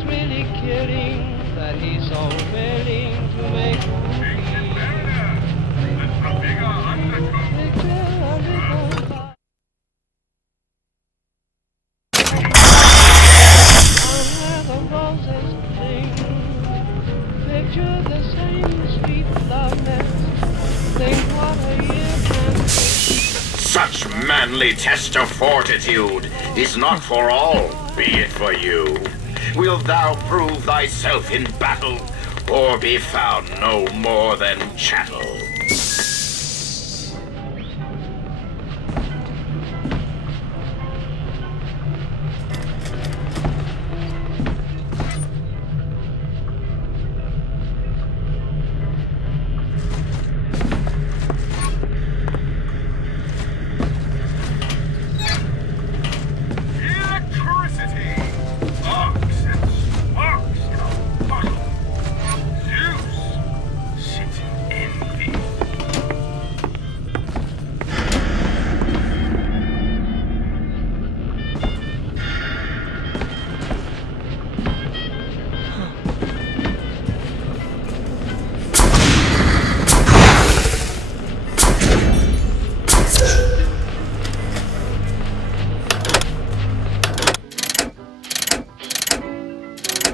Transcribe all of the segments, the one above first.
it's really killing that he's so willing to make picture the same sweet loveness. Think what a year can be. Such manly test of fortitude is not for all, be it for you. Wilt thou prove thyself in battle, or be found no more than chattel?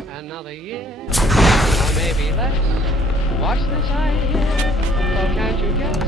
Another year, or maybe less. What's this I hear? Oh, can't you guess?